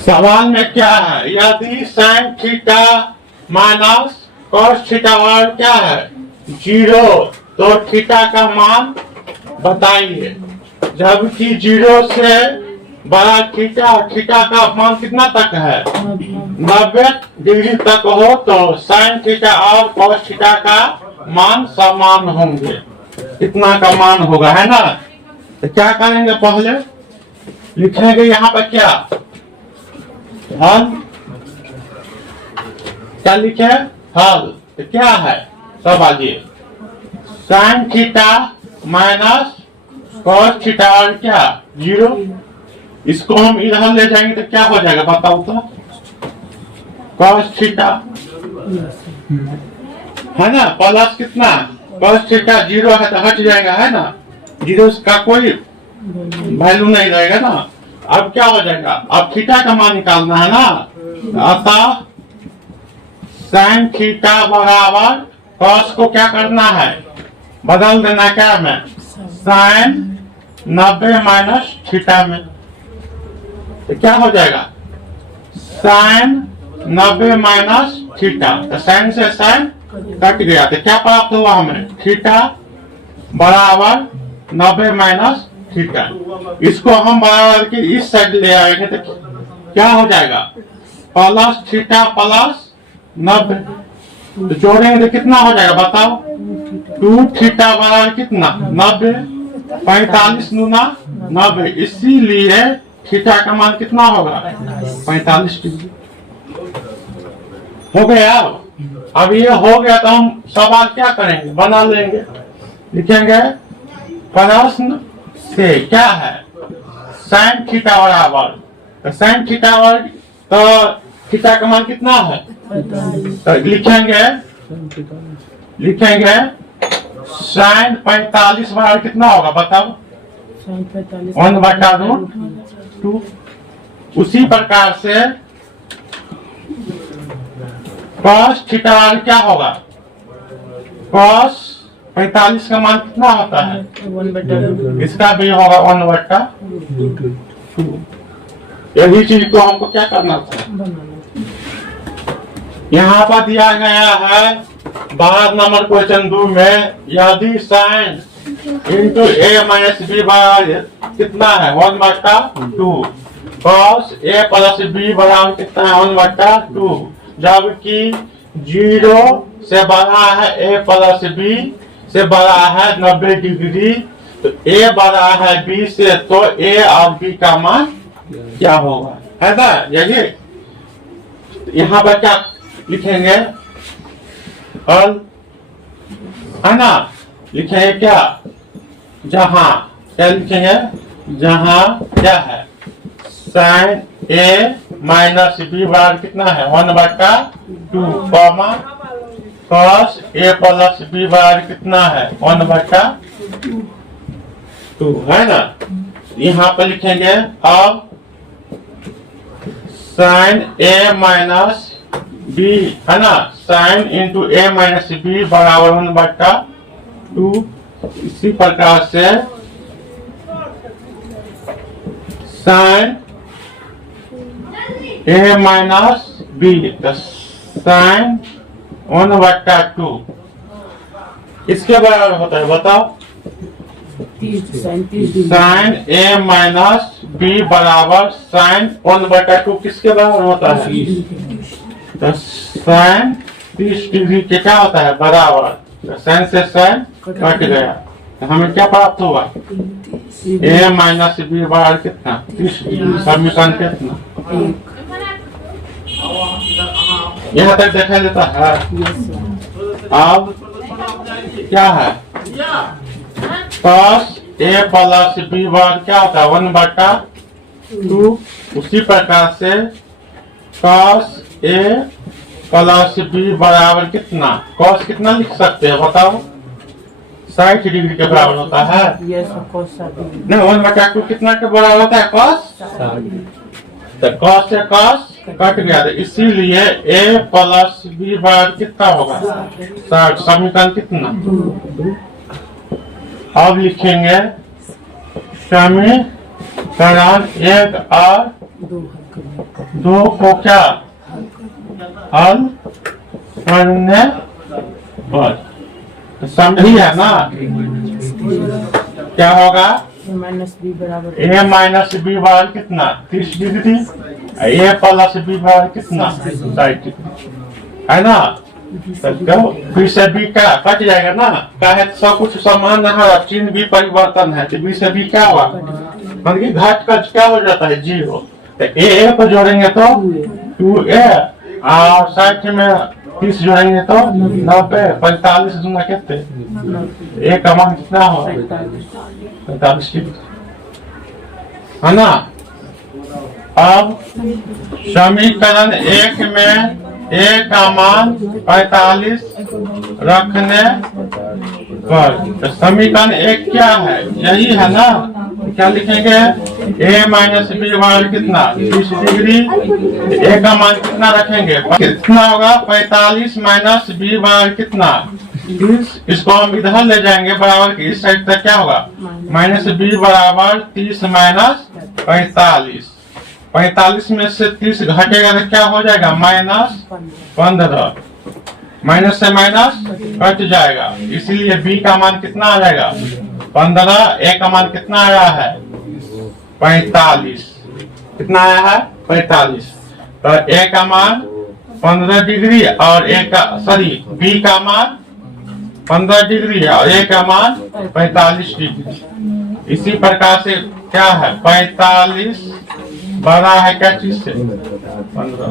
सवाल में क्या है, यदि sine theta minus cos theta और क्या है 0, तो थीटा का मान बताइए। जबकि 0 से बड़ा थीटा, थीटा का मान कितना तक है 90 डिग्री तक हो, तो साइन थीटा और कॉस थीटा का मान समान होंगे। कितना का मान होगा, है ना। तो क्या करेंगे, पहले लिखेंगे यहाँ पर क्या हल, क्या लिखे हल। तो क्या है सब आगे, sine theta minus cos theta और क्या 0। इसको हम इधर ले जाएंगे तो क्या हो जाएगा बताओ तो, कॉस थीटा है ना, प्लस कितना कॉस थीटा 0 है तो हट जाएगा, है ना। 0 का कोई वैल्यू नहीं रहेगा ना। अब क्या हो जाएगा, अब थीटा का मान निकालना है ना। अतः साइन थीटा बराबर कॉस को क्या करना है, बदल देना क्या में, साइन 90 माइनस थीटा में। तो क्या हो जाएगा, साइन 90 माइनस थीटा। तो साइन से साइन कट गया, तो क्या प्राप्त हुआ हमें, थीटा बराबर 90 माइनस थीटा। इसको हम बराबर के इस साइड ले आएंगे तो क्या हो जाएगा, प्लस थीटा प्लस 90। तो जोड़ेंगे तो कितना हो जाएगा बताओ, 2 थीटा बराबर कितना 90, 45 गुना 90। इसीलिए थीटा का मान कितना होगा 45 डिग्री। हो गया। अब ये हो गया तो हम सवाल क्या करेंगे, बना लेंगे। लिखेंगे प्रश्न से क्या है, साइन थीटा बराबर, तो साइन थीटा बराबर तो थीटा का मान कितना है, तो लिखेंगे साइन 45 बराबर कितना होगा बताओ, 1/√2। उसी प्रकार से कॉस थीटा क्या होगा, कॉस 45 का मान कितना होता है, इसका भी होगा 1/2। यही चीज को हमको क्या करना था, यहाँ पर दिया गया है 12 नंबर क्वेश्चन 2 में, यदि साइन इंटू ए माइनस बी बराबर कितना है 1/2, कॉस ए प्लस बी बराबर कितना है 1/2। जबकि 0 से बड़ा है ए प्लस बी से बड़ा है 90 डिग्री, तो ए बड़ा है बी से, तो ए और बी का मान क्या होगा, है ना। यही यहाँ पर क्या लिखेंगे हल, है ना। लिखेंगे क्या, जहां क्या लिखेंगे, जहां क्या है साइन ए माइनस बी बराबर कितना है 1/2, comma cos A plus B बराबर कितना है 1/2, है ना। यहाँ पर लिखेंगे अब साइन ए माइनस बी, है ना, साइन इंटू ए माइनस बी बराबर 1/2। इसी प्रकार से साइन ए माइनस बी, साइन 1/2 इसके बराबर होता है बताओ, साइन ए माइनस बी बराबर साइन 1/2 किसके बराबर होता है, तो साइन 30 डिग्री के क्या होता है बराबर, तो साइन से साइन कट गया, तो हमें क्या प्राप्त होगा, ए माइनस बी बराबर कितना 30 डिग्री। समीकरण कितना, यहाँ तक देखा जाता है। अब क्या है, कॉस ए प्लस बी बराबर क्या होता है 1/2। उसी प्रकार से कॉस ए प्लस बी बराबर कितना, कॉस कितना लिख सकते हैं बताओ, 60 डिग्री के बराबर होता है। नहीं 1/2 कितना के बराबर होता है कॉस, तो कॉस से कॉस कट गया, तो इसीलिए a प्लस बी बराबर कितना होगा 60। समीकरण कितना, अब लिखेंगे समीकरण कारण 1 और 2 को क्या हल करने पर समझी है ना। क्या होगा ए माइनस बी बराबर a माइनस बी बराबर कितना 30 डिग्री, a प्लस बी बराबर कितना 60 डिग्री, है ना। तो बी से बी क्या कट जाएगा ना, क्या है सब कुछ समान है, चिन्ह भी परिवर्तन है, तो बी से बी क्या हुआ मतलब कि घट का क्या हो जाता है 0। तो ए को जोड़ेंगे तो 2a और 60 में 30 जोड़ेंगे तो 90, 45 दूंगा कितने ए का मान कितना हो 45 डिग्री, है ना। अब समीकरण 1 में a का मान 45 रखने पर तो समीकरण 1 क्या है यही है ना। क्या लिखेंगे a माइनस बी बराबर कितना 30 डिग्री, a का मान कितना रखेंगे कितना होगा 45 माइनस बी बराबर कितना 30, इसको हम इधर ले जाएंगे बराबर की इस साइड तक क्या होगा माइनस बी बराबर 30 माइनस 45, 45 में से 30 घटेगा तो क्या हो जाएगा माइनस 15, माइनस से माइनस कट जाएगा, इसीलिए b का मान कितना आ जाएगा 15, a का मान कितना आया है 45, कितना आया है 45। तो a का मान 15 डिग्री और b का मान 15 डिग्री और a का मान 45 डिग्री। इसी प्रकार से क्या है 45 बड़ा है क्या चीज से 15।